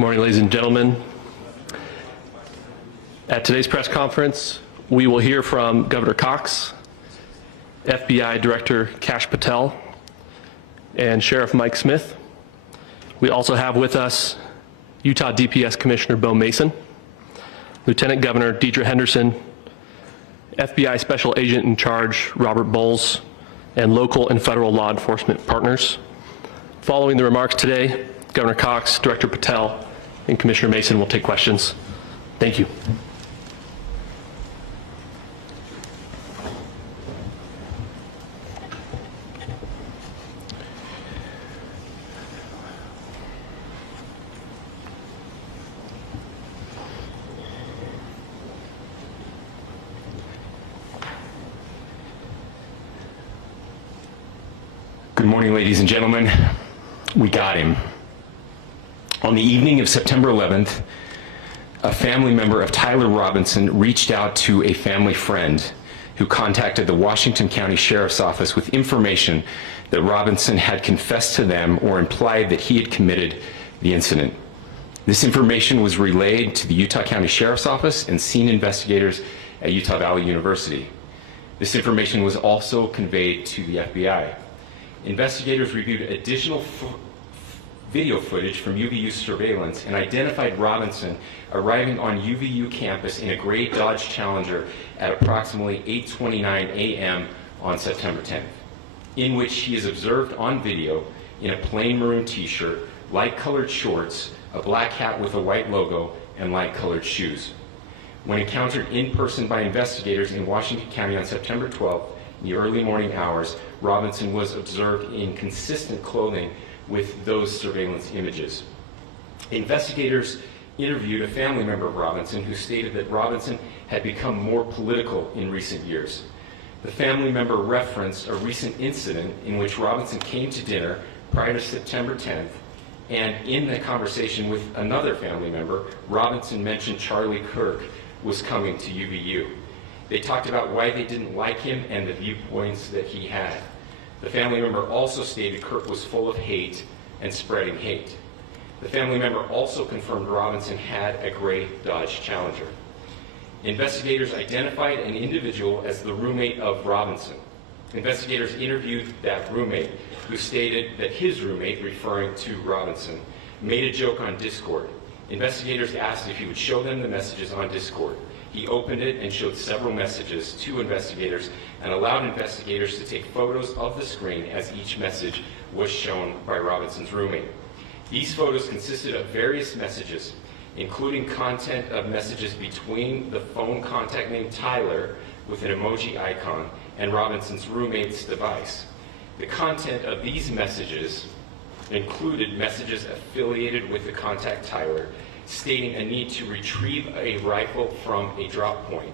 morning, ladies and gentlemen. At today's press conference, we will hear from Governor Cox, FBI Director Kash Patel, and Sheriff Mike Smith. We also have with us Utah DPS Commissioner Bo Mason, Lieutenant Governor Deidre Henderson, FBI Special Agent in Charge Robert Bowles, and local and federal law enforcement partners. Following the remarks today, Governor Cox, Director Patel, and Commissioner Mason will take questions. Thank you. Good morning, ladies and gentlemen. We got him. On the evening of September 11th, a family member of Tyler Robinson reached out to a family friend who contacted the Washington County Sheriff's Office with information that Robinson had confessed to them or implied that he had committed the incident. This information was relayed to the Utah County Sheriff's Office and scene investigators at Utah Valley University. This information was also conveyed to the FBI. Investigators reviewed additional video footage from UVU surveillance and identified Robinson arriving on UVU campus in a gray Dodge Challenger at approximately 8:29 a.m. on September 10th, in which he is observed on video in a plain maroon t-shirt, light-colored shorts, a black hat with a white logo, and light-colored shoes. When encountered in person by investigators in Washington County on September 12th, in the early morning hours, Robinson was observed in consistent clothing with those surveillance images. Investigators interviewed a family member of Robinson who stated that Robinson had become more political in recent years. The family member referenced a recent incident in which Robinson came to dinner prior to September 10th, and in the conversation with another family member, Robinson mentioned Charlie Kirk was coming to UVU. They talked about why they didn't like him and the viewpoints that he had. The family member also stated Kirk was full of hate and spreading hate. The family member also confirmed Robinson had a gray Dodge Challenger. Investigators identified an individual as the roommate of Robinson. Investigators interviewed that roommate, who stated that his roommate, referring to Robinson, made a joke on Discord. Investigators asked if he would show them the messages on Discord. He opened it and showed several messages to investigators and allowed investigators to take photos of the screen as each message was shown by Robinson's roommate. These photos consisted of various messages, including content of messages between the phone contact name Tyler with an emoji icon and Robinson's roommate's device. The content of these messages included messages affiliated with the contact Tyler, stating a need to retrieve a rifle from a drop point,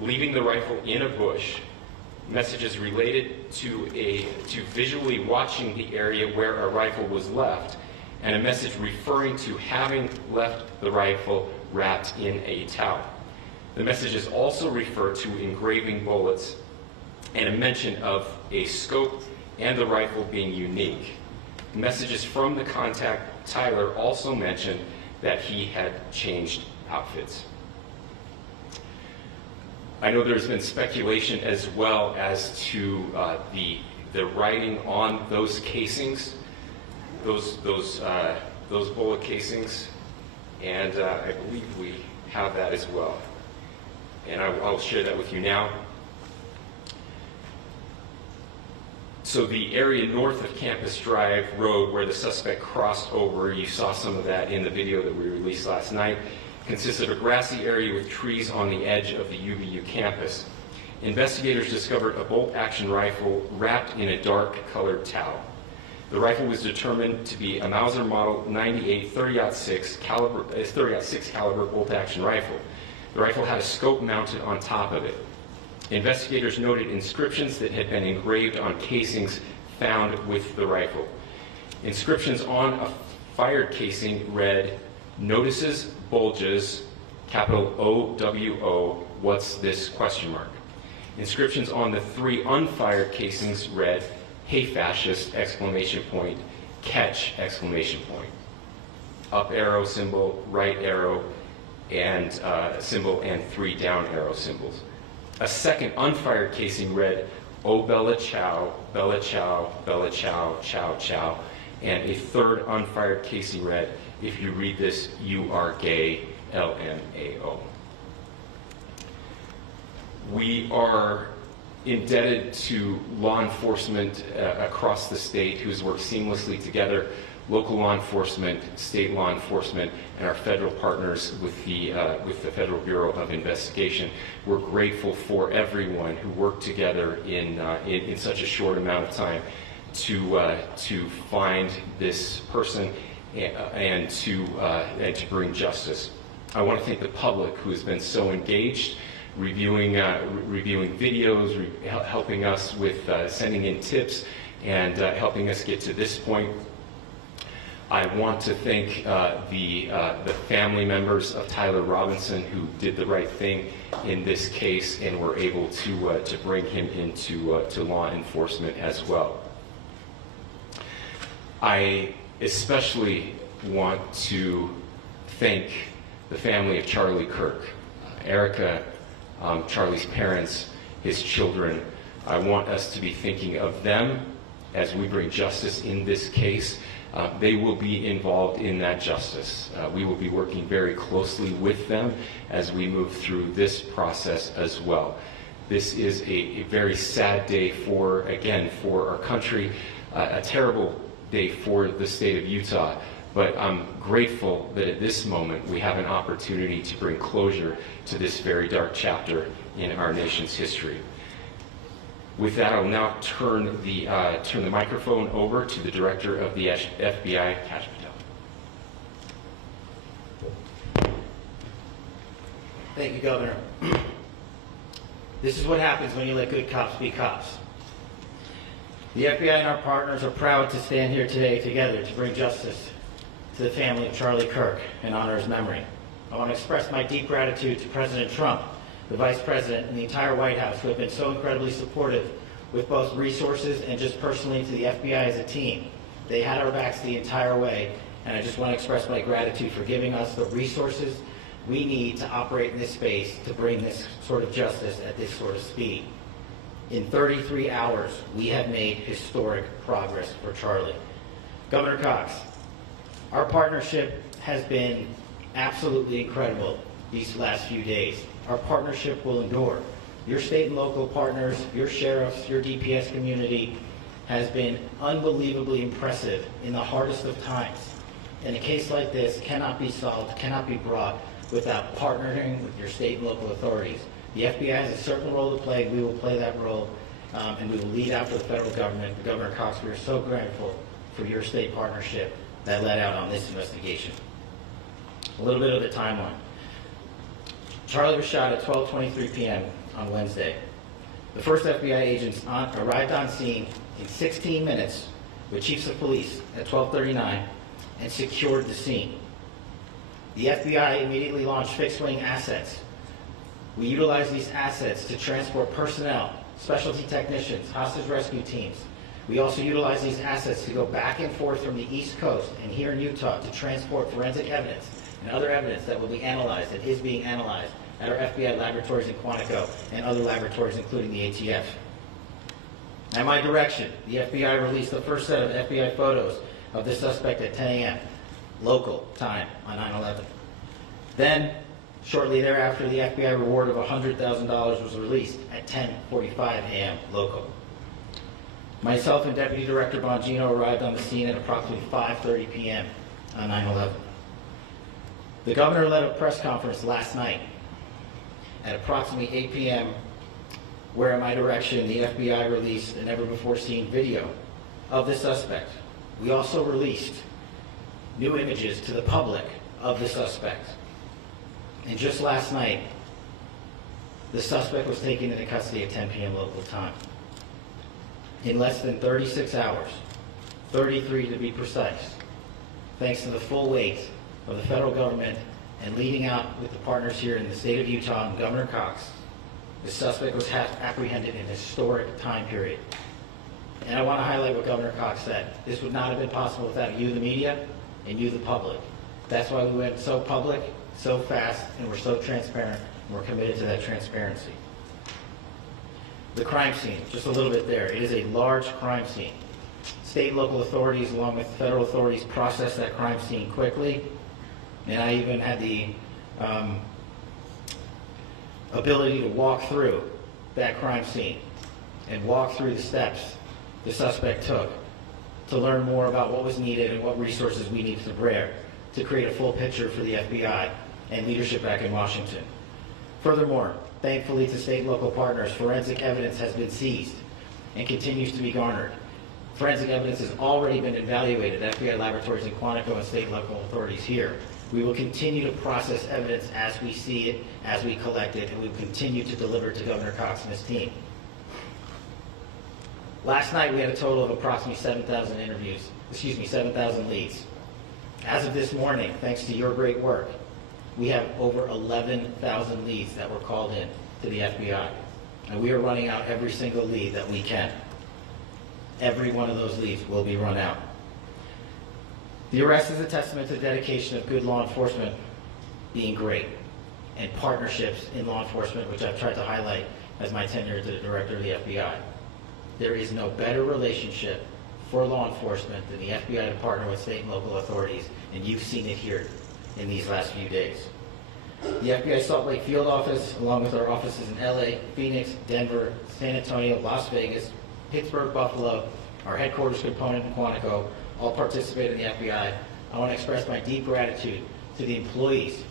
leaving the rifle in a bush, messages related to visually watching the area where a rifle was left, and a message referring to having left the rifle wrapped in a towel. The messages also refer to engraving bullets and a mention of a scope and the rifle being unique. Messages from the contact Tyler also mentioned that he had changed outfits. I know there's been speculation as well as to the writing on those casings, those bullet casings, and I believe we have that as well. And I'll share that with you now. So the area north of Campus Drive Road where the suspect crossed over, you saw some of that in the video that we released last night, consists of a grassy area with trees on the edge of the UVU campus. Investigators discovered a bolt-action rifle wrapped in a dark-colored towel. The rifle was determined to be a Mauser Model 98 30-06 caliber bolt-action rifle. The rifle had a scope mounted on top of it. Investigators noted inscriptions that had been engraved on casings found with the rifle. Inscriptions on a fired casing read, "Notices, bulges, capital O-W-O, what's this, question mark." Inscriptions on the 3 unfired casings read, "Hey fascist, exclamation point, catch, exclamation point." up arrow symbol, right arrow, and symbol, and 3 down arrow symbols. A second unfired casing read, "Oh Bella Ciao, Bella Ciao, Bella Ciao, Ciao Ciao." And a third unfired casing read, "If you read this, you are gay, LMAO." We are indebted to law enforcement across the state who's worked seamlessly together, local law enforcement, state law enforcement, and our federal partners with the Federal Bureau of Investigation. We're grateful for everyone who worked together in such a short amount of time to find this person and to bring justice. I want to thank the public who has been so engaged, reviewing videos, helping us with sending in tips, and helping us get to this point. I want to thank the family members of Tyler Robinson who did the right thing in this case and were able to bring him into to law enforcement as well. I especially want to thank the family of Charlie Kirk, Erica, Charlie's parents, his children. I want us to be thinking of them as we bring justice in this case. They will be involved in that justice. We will be working very closely with them as we move through this process as well. This is a very sad day for our country, a terrible day for the state of Utah, but I'm grateful that at this moment we have an opportunity to bring closure to this very dark chapter in our nation's history. With that, I'll now turn the microphone over to the Director of the FBI, Kash Patel. Thank you, Governor. This is what happens when you let good cops be cops. The FBI and our partners are proud to stand here today together to bring justice to the family of Charlie Kirk and honor his memory. I want to express my deep gratitude to President Trump, the Vice President, and the entire White House who have been so incredibly supportive with both resources and just personally to the FBI as a team. They had our backs the entire way, and I just want to express my gratitude for giving us the resources we need to operate in this space to bring this sort of justice at this sort of speed. In 33 hours, we have made historic progress for Charlie. Governor Cox, our partnership has been absolutely incredible these last few days. Our partnership will endure. Your state and local partners, your sheriffs, your DPS community has been unbelievably impressive in the hardest of times. And a case like this cannot be solved, cannot be brought without partnering with your state and local authorities. The FBI has a certain role to play. We will play that role, and we will lead after the federal government. Governor Cox, we are so grateful for your state partnership that led out on this investigation. A little bit of the timeline. Charlie was shot at 12:23 p.m. on Wednesday. The first FBI agents arrived on scene in 16 minutes with chiefs of police at 12:39 and secured the scene. The FBI immediately launched fixed-wing assets. We utilized these assets to transport personnel, specialty technicians, hostage rescue teams. We also utilized these assets to go back and forth from the East Coast and here in Utah to transport forensic evidence and other evidence that will be analyzed and is being analyzed at our FBI laboratories in Quantico and other laboratories, including the ATF. At my direction, the FBI released the first set of FBI photos of the suspect at 10 a.m. local time on 9/11. Then, shortly thereafter, the FBI reward of $100,000 was released at 10:45 a.m. local. Myself and Deputy Director Bongino arrived on the scene at approximately 5:30 p.m. on 9/11. The governor led a press conference last night at approximately 8 p.m. where, at my direction, the FBI released a never-before-seen video of the suspect. We also released new images to the public of the suspect. And just last night, the suspect was taken into custody at 10 p.m. local time. In less than 36 hours, 33 to be precise, thanks to the full weight of the federal government and leading out with the partners here in the state of Utah and Governor Cox, the suspect was apprehended in a historic time period. And I want to highlight what Governor Cox said. This would not have been possible without you, the media, and you, the public. That's why we went so public, so fast, and we're so transparent, and we're committed to that transparency. The crime scene, just a little bit there. It is a large crime scene. State and local authorities, along with federal authorities, process that crime scene quickly. And I even had the ability to walk through that crime scene and walk through the steps the suspect took to learn more about what was needed and what resources we needed to bear to create a full picture for the FBI and leadership back in Washington. Furthermore, thankfully to state and local partners, forensic evidence has been seized and continues to be garnered. Forensic evidence has already been evaluated at FBI laboratories in Quantico and state and local authorities here. We will continue to process evidence as we see it, as we collect it, and we will continue to deliver to Governor Cox and his team. Last night we had a total of approximately 7,000 leads. As of this morning, thanks to your great work, we have over 11,000 leads that were called in to the FBI. And we are running out every single lead that we can. Every one of those leads will be run out. The arrest is a testament to the dedication of good law enforcement being great, and partnerships in law enforcement, which I've tried to highlight as my tenure as the director of the FBI. There is no better relationship for law enforcement than the FBI to partner with state and local authorities, and you've seen it here in these last few days. The FBI Salt Lake Field Office, along with our offices in LA, Phoenix, Denver, San Antonio, Las Vegas, Pittsburgh, Buffalo, our headquarters component in Quantico, all participate in the FBI. I want to express my deep gratitude to the employees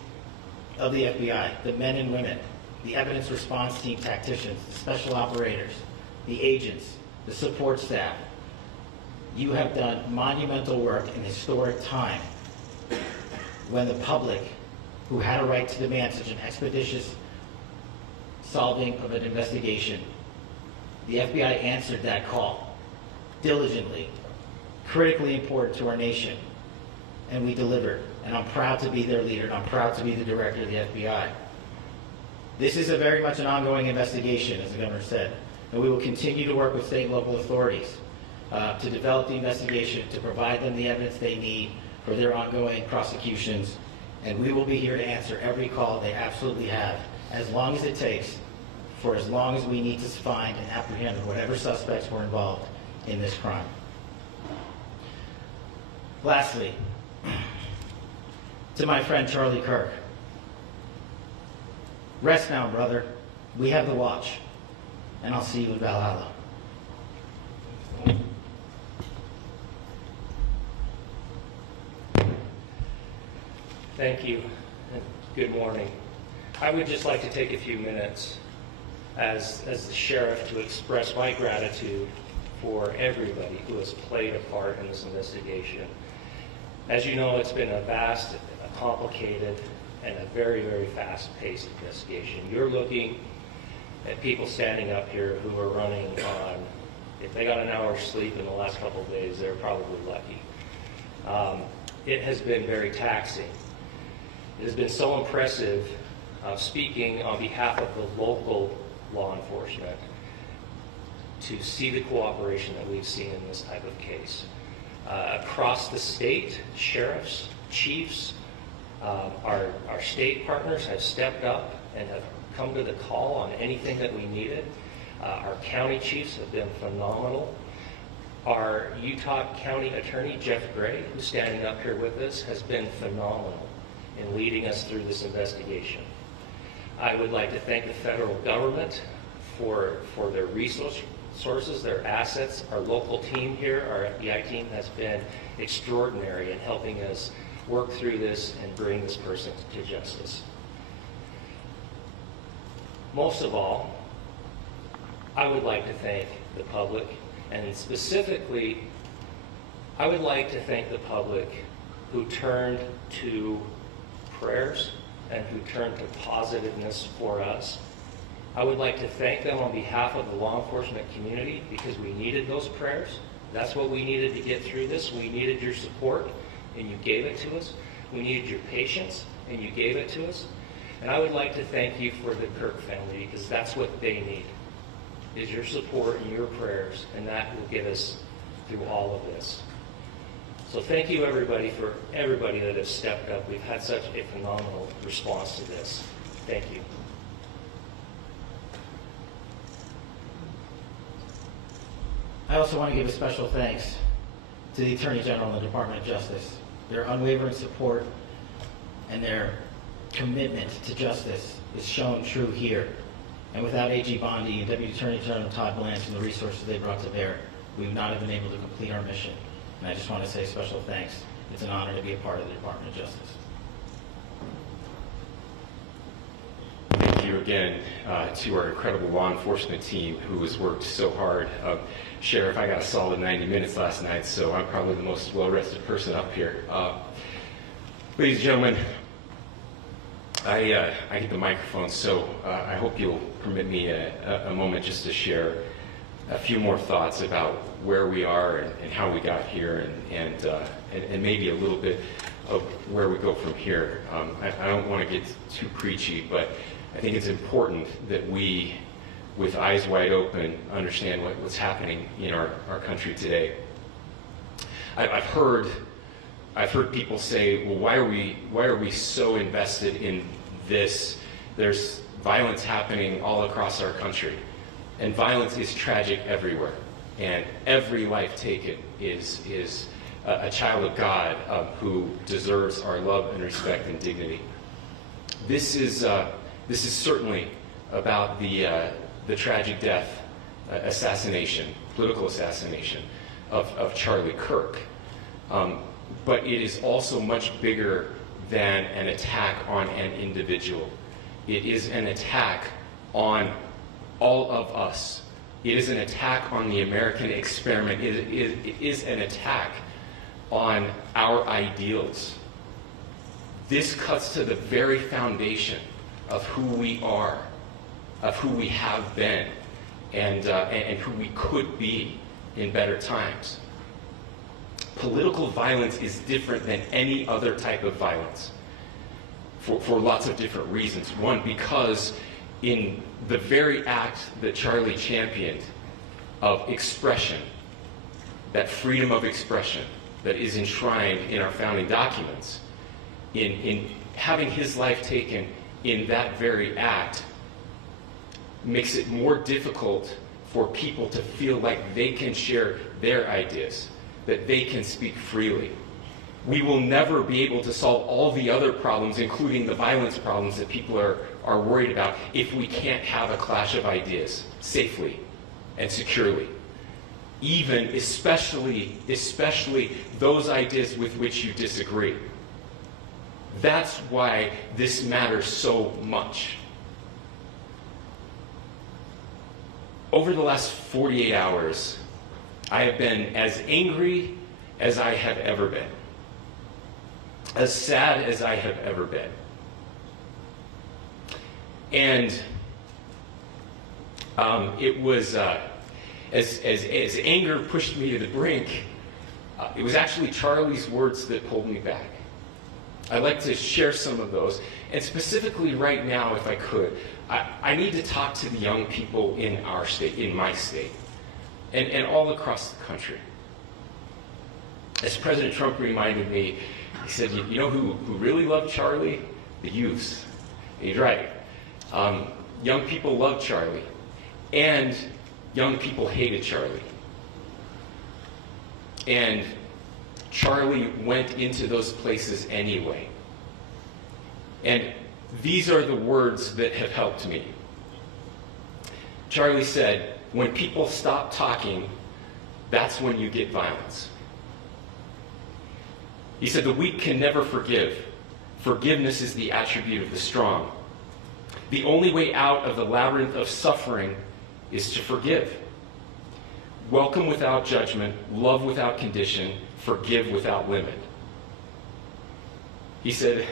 of the FBI, the men and women, the evidence response team tacticians, the special operators, the agents, the support staff. You have done monumental work in historic time when the public, who had a right to demand such an expeditious solving of an investigation, the FBI answered that call diligently, critically important to our nation, and we delivered. And I'm proud to be their leader, and I'm proud to be the director of the FBI. This is very much an ongoing investigation, as the governor said, and we will continue to work with state and local authorities to develop the investigation, to provide them the evidence they need for their ongoing prosecutions, and we will be here to answer every call they absolutely have, as long as it takes, for as long as we need to find and apprehend whatever suspects were involved in this crime. Lastly, to my friend Charlie Kirk, rest now, brother. We have the watch, and I'll see you in Valhalla. Thank you, and good morning. I would just like to take a few minutes as the sheriff to express my gratitude for everybody who has played a part in this investigation. As you know, it's been a vast, a complicated, and a very, very fast-paced investigation. You're looking at people standing up here who are running on, if they got an hour's sleep in the last couple of days, they're probably lucky. It has been very taxing. It has been so impressive speaking on behalf of the local law enforcement to see the cooperation that we've seen in this type of case. Across the state, sheriffs, chiefs, our state partners have stepped up and have come to the call on anything that we needed. Our county chiefs have been phenomenal. Our Utah County Attorney, Jeff Gray, who's standing up here with us, has been phenomenal in leading us through this investigation. I would like to thank the federal government for their resources, their assets. Our local team here, our FBI team, has been extraordinary in helping us work through this and bring this person to justice. Most of all, I would like to thank the public, and specifically, I would like to thank the public who turned to prayers and who turned to positiveness for us. I would like to thank them on behalf of the law enforcement community, because we needed those prayers. That's what we needed to get through this. We needed your support, and you gave it to us. We needed your patience, and you gave it to us. And I would like to thank you for the Kirk family, because that's what they need, is your support and your prayers, and that will get us through all of this. So thank you everybody for everybody that has stepped up. We've had such a phenomenal response to this. Thank you. I also want to give a special thanks to the Attorney General and the Department of Justice. Their unwavering support and their commitment to justice is shown true here. And without AG Bondi and Deputy Attorney General Todd Blanche and the resources they brought to bear, we would not have been able to complete our mission. And I just want to say special thanks. It's an honor to be a part of the Department of Justice. Thank you again to our incredible law enforcement team who has worked so hard. Sheriff, I got a solid 90 minutes last night, so I'm probably the most well-rested person up here. Ladies and gentlemen, I get the microphone, so I hope you'll permit me a moment just to share a few more thoughts about where we are and how we got here, and maybe a little bit of where we go from here. I don't want to get too preachy, but I think it's important that we, with eyes wide open, understand what's happening in our country today. I've heard people say, well, why are we so invested in this? There's violence happening all across our country, and violence is tragic everywhere, and every life taken is a child of God who deserves our love and respect and dignity. This is certainly about the tragic death, political assassination of Charlie Kirk. But it is also much bigger than an attack on an individual. It is an attack on all of us. It is an attack on the American experiment. It is an attack on our ideals. This cuts to the very foundation of who we are, of who we have been, and who we could be in better times. Political violence is different than any other type of violence for lots of different reasons. One, because in the very act that Charlie championed of expression, that freedom of expression that is enshrined in our founding documents, in having his life taken in that very act, makes it more difficult for people to feel like they can share their ideas, that they can speak freely. We will never be able to solve all the other problems, including the violence problems that people are worried about, if we can't have a clash of ideas safely and securely. Especially those ideas with which you disagree. That's why this matters so much. Over the last 48 hours, I have been as angry as I have ever been, as sad as I have ever been. And it was, as anger pushed me to the brink, it was actually Charlie's words that pulled me back. I'd like to share some of those, and specifically right now, if I could, I need to talk to the young people in our state, in my state, and all across the country. As President Trump reminded me, he said, you know who really loved Charlie? The youths. And he's right. Young people loved Charlie, and young people hated Charlie. And Charlie went into those places anyway. And these are the words that have helped me. Charlie said, when people stop talking, that's when you get violence. He said, the weak can never forgive. Forgiveness is the attribute of the strong. The only way out of the labyrinth of suffering is to forgive. Welcome without judgment, love without condition, forgive without limit. He said,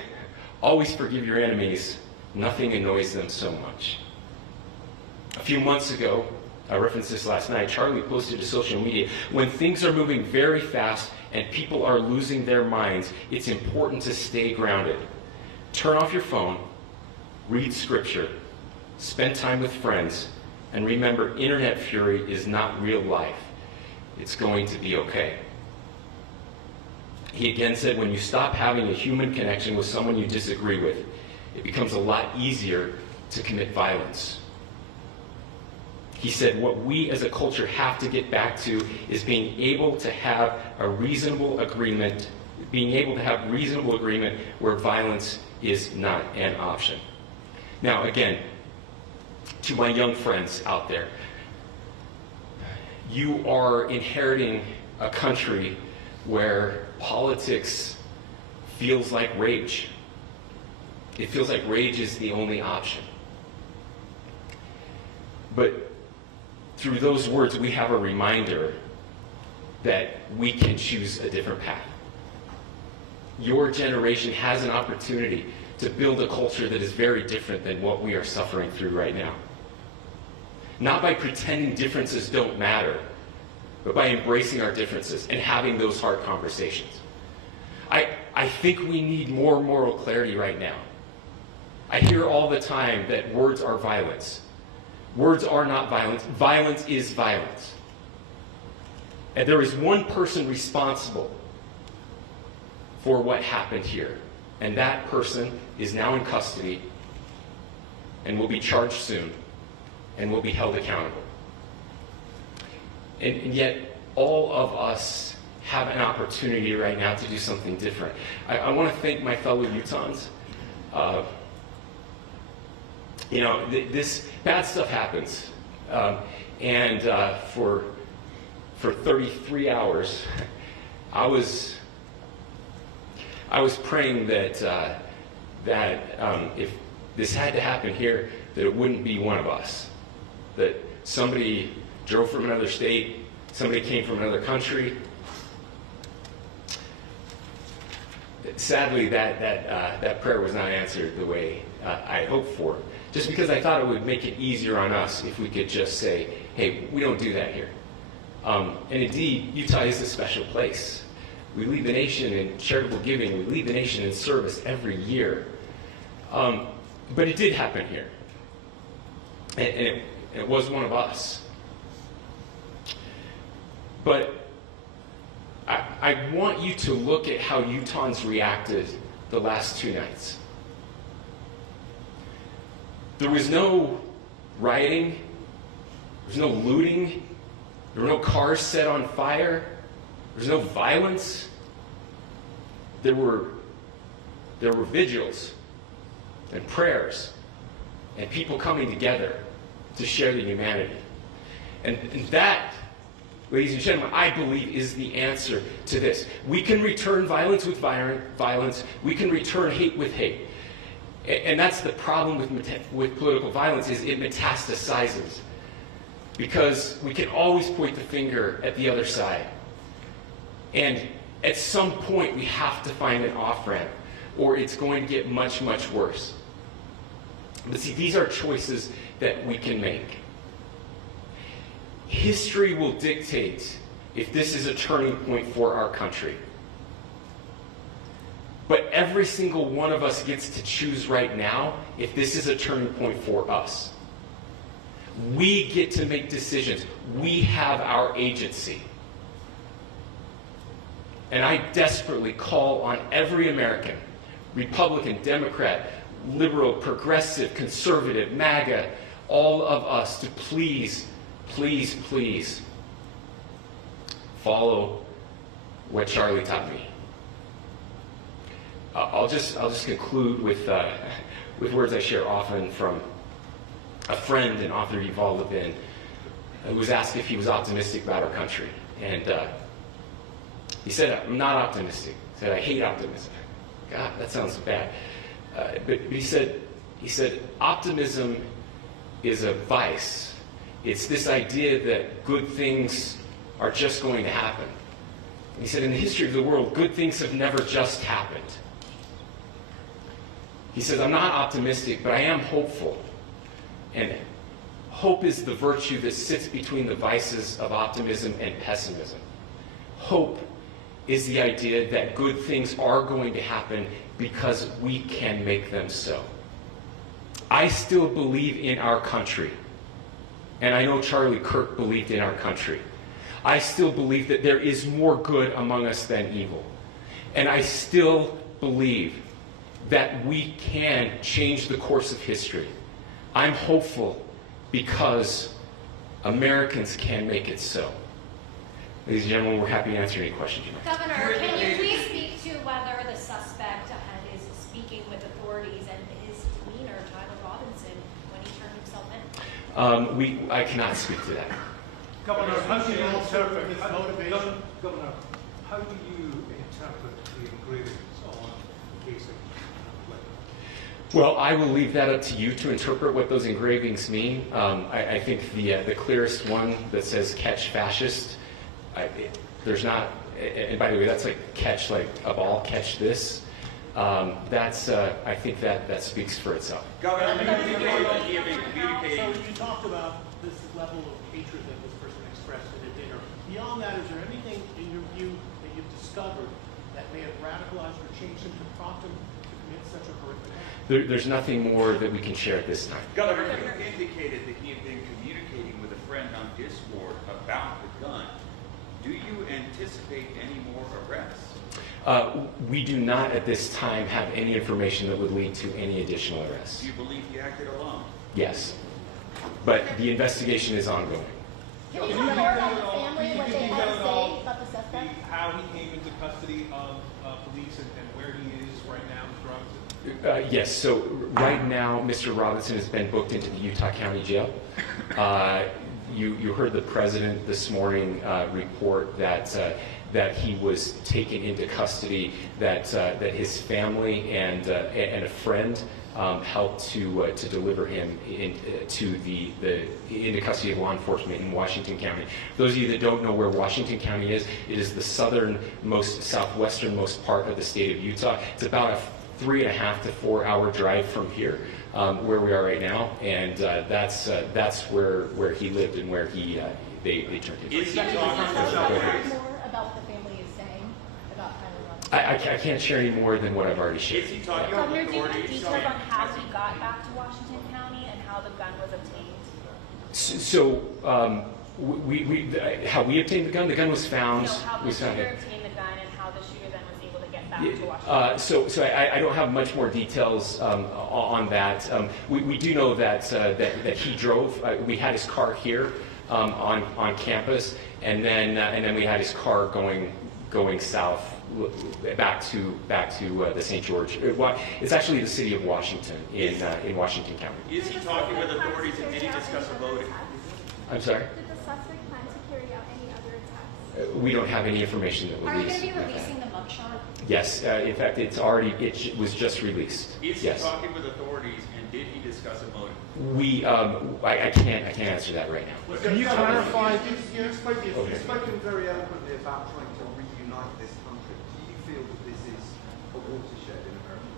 always forgive your enemies. Nothing annoys them so much. A few months ago, I referenced this last night, Charlie posted to social media, when things are moving very fast and people are losing their minds, it's important to stay grounded. Turn off your phone, read scripture, spend time with friends, and remember, internet fury is not real life. It's going to be okay. He again said, when you stop having a human connection with someone you disagree with, it becomes a lot easier to commit violence. He said, what we as a culture have to get back to is being able to have a reasonable agreement, where violence is not an option. Now, again, to my young friends out there, you are inheriting a country where politics feels like rage. It feels like rage is the only option. But through those words, we have a reminder that we can choose a different path. Your generation has an opportunity to build a culture that is very different than what we are suffering through right now. Not by pretending differences don't matter, but by embracing our differences and having those hard conversations. I think we need more moral clarity right now. I hear all the time that words are violence. Words are not violence. Violence is violence. And there is one person responsible for what happened here. And that person is now in custody and will be charged soon and will be held accountable. And yet, all of us have an opportunity right now to do something different. I want to thank my fellow Utahns. This bad stuff happens. For 33 hours, I was praying that if this had to happen here, that it wouldn't be one of us. That somebody drove from another state, somebody came from another country. Sadly, that prayer was not answered the way I hoped for. Just because I thought it would make it easier on us if we could just say, hey, we don't do that here. And indeed, Utah is a special place. We lead the nation in charitable giving. We lead the nation in service every year. But it did happen here. And it was one of us. But I want you to look at how Utahns reacted the last 2 nights. There was no rioting. There was no looting. There were no cars set on fire. There was no violence. There were vigils and prayers and people coming together to share the humanity. And that, ladies and gentlemen, I believe is the answer to this. We can return violence with violence. We can return hate with hate. And that's the problem with political violence, is it metastasizes. Because we can always point the finger at the other side. And at some point, we have to find an off-ramp, or it's going to get much, much worse. But see, these are choices that we can make. History will dictate if this is a turning point for our country. But every single one of us gets to choose right now if this is a turning point for us. We get to make decisions. We have our agency. And I desperately call on every American, Republican, Democrat, liberal, progressive, conservative, MAGA, all of us to please, please, please follow what Charlie taught me. I'll just conclude with words I share often from a friend and author, Yuval Levin, who was asked if he was optimistic about our country. And he said, I'm not optimistic. He said, I hate optimism. God, that sounds bad. But he said, optimism is a vice. It's this idea that good things are just going to happen. And he said, in the history of the world, good things have never just happened. He says, I'm not optimistic, but I am hopeful. And hope is the virtue that sits between the vices of optimism and pessimism. Hope is the idea that good things are going to happen because we can make them so. I still believe in our country. And I know Charlie Kirk believed in our country. I still believe that there is more good among us than evil. And I still believe that we can change the course of history. I'm hopeful because Americans can make it so. Ladies and gentlemen, we're happy to answer any questions you might have. Governor, can you please speak to whether the suspect is speaking with authorities and his demeanor, Tyler Robinson, when he turned himself in? I cannot speak to that. Governor, how do you interpret his motivation? Governor, how do you interpret the engravings on the casing? Well, I will leave that up to you to interpret what those engravings mean. I think the clearest one that says "catch fascist," there's not, and by the way, that's like catch like a ball, catch this. I think that speaks for itself. Governor, so you talked about this level of hatred that this person expressed at a dinner. Beyond that, is there anything in your view that you've discovered that may have radicalized or changed him to prompt him to commit such a horrific act? There's nothing more that we can share at this time. Governor, you indicated that he had been communicating with a friend on Discord about the gun. Do you anticipate any more arrests? We do not at this time have any information that would lead to any additional arrests. Do you believe he acted alone? Yes, but the investigation is ongoing. Can you tell more about the family, what they had to say about the suspect? How he came into custody of police and where he is right now, Mr. Robinson? Yes, so right now, Mr. Robinson has been booked into the Utah County Jail. You heard the president this morning report that he was taken into custody, that his family and a friend helped to deliver him into custody of law enforcement in Washington County. Those of you that don't know where Washington County is, it is the southwesternmost part of the state of Utah. It's about a 3.5 to 4 hour drive from here, where we are right now, and that's where he lived and where they turned him. Is he talking More about what the family is saying about Tyler Robinson? I can't share any more than what I've already shared. Is he talking Yeah. with Governor, do you have authorities? details on how he got back to Washington County and how the gun was obtained? So how we obtained the gun? The gun was found. No, how the was found shooter here. obtained the gun and how the shooter then was able to get back to Washington. So I don't have much more details on that. We do know that he drove. We had his car here on campus, and then we had his car going south back to the St. George. It's actually the city of Washington in Washington County. Is he talking with authorities and did he discuss a motive? I'm sorry. Did the suspect plan to carry out any other attacks? We don't have any information that Are you released. going to be releasing the mugshot? Yes, in fact, it was just released. Is he Yes. talking with authorities and did he discuss a motive? I can't answer that right now. Can you clarify? You've spoken very eloquently about trying to reunite this country. Do you feel that this is a watershed in American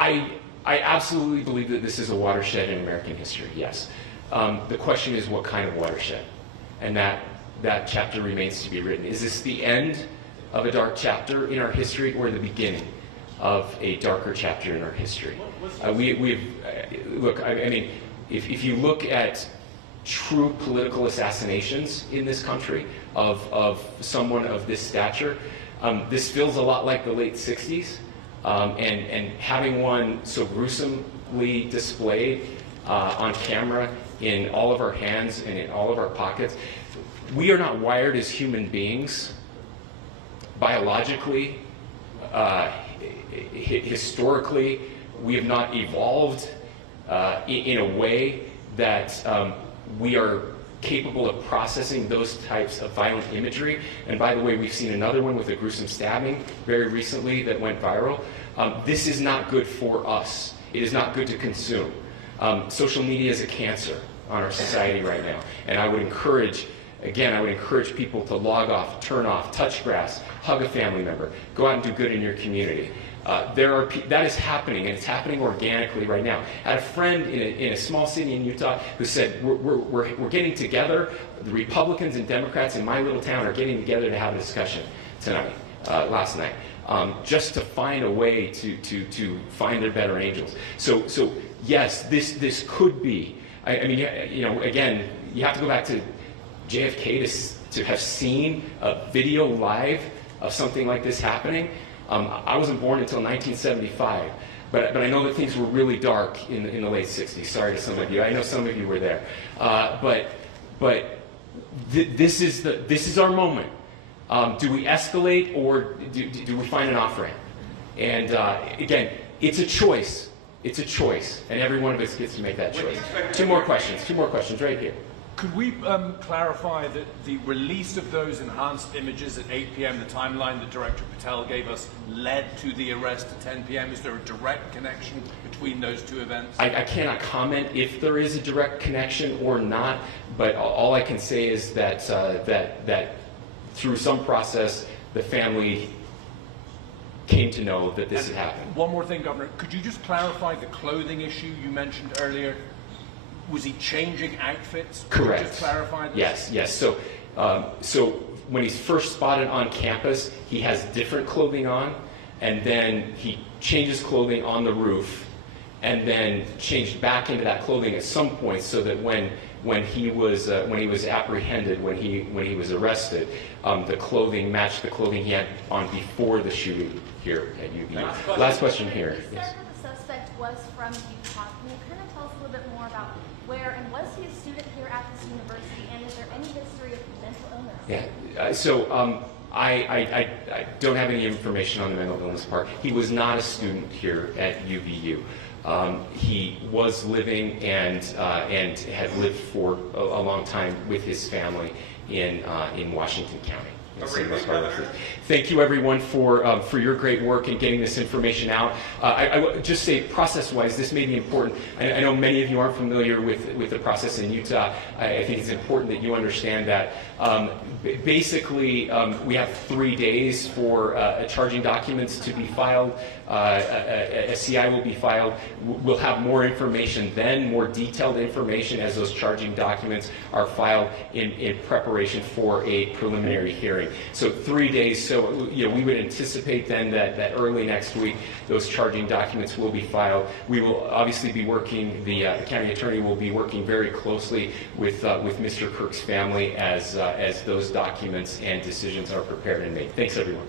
history? I absolutely believe that this is a watershed in American history, yes. The question is what kind of watershed? And that chapter remains to be written. Is this the end of a dark chapter in our history or the beginning of a darker chapter in our history? Look, I mean, if you look at true political assassinations in this country of someone of this stature, this feels a lot like the late 60s. And having one so gruesomely displayed on camera in all of our hands and in all of our pockets, we are not wired as human beings biologically, historically. We have not evolved in a way that we are capable of processing those types of violent imagery. And by the way, we've seen another one with a gruesome stabbing very recently that went viral. This is not good for us. It is not good to consume. Social media is a cancer on our society right now. And I would encourage people to log off, turn off, touch grass, hug a family member, go out and do good in your community. That is happening, and it's happening organically right now. I had a friend in a small city in Utah who said, we're getting together, the Republicans and Democrats in my little town are getting together to have a discussion last night, just to find a way to find their better angels. So yes, this could be, I mean, again, you have to go back to JFK to have seen a video live of something like this happening. I wasn't born until 1975, but I know that things were really dark in the late 60s. Sorry to some of you. I know some of you were there. This is our moment. Do we escalate, or do we find an off-ramp? And again, it's a choice. It's a choice, and every one of us gets to make that choice. Two more questions right here. Could we clarify that the release of those enhanced images at 8 p.m., the timeline that Director Patel gave us, led to the arrest at 10 p.m.? Is there a direct connection between those two events? I cannot comment if there is a direct connection or not, but all I can say is that that through some process, the family came to know that this had happened. One more thing, Governor. Could you just clarify the clothing issue you mentioned earlier? Was he changing outfits? Correct. Could you just clarify this? Yes. So when he's first spotted on campus, he has different clothing on, and then he changes clothing on the roof, and then changed back into that clothing at some point, so that when he was apprehended, when he was arrested, the clothing matched the clothing he had on before the shooting here at UVU. Last question here. You said that the suspect was from Utah. Can you kind of tell us a little bit more about where, and was he a student here at this university, and is there any history of mental illness? Yeah. So I don't have any information on the mental illness part. He was not a student here at UVU. He was living and had lived for a long time with his family in Washington County. Thank you, everyone, for your great work in getting this information out. I would just say, process-wise, this may be important. I know many of you aren't familiar with the process in Utah. I think it's important that you understand that. Basically, we have 3 days for charging documents to be filed. A CI will be filed. We'll have more information then, more detailed information as those charging documents are filed in preparation for a preliminary hearing. So 3 days. So we would anticipate then that early next week those charging documents will be filed. We will obviously be working. The county attorney will be working very closely with Mr. Kirk's family as those documents and decisions are prepared and made. Thanks, everyone.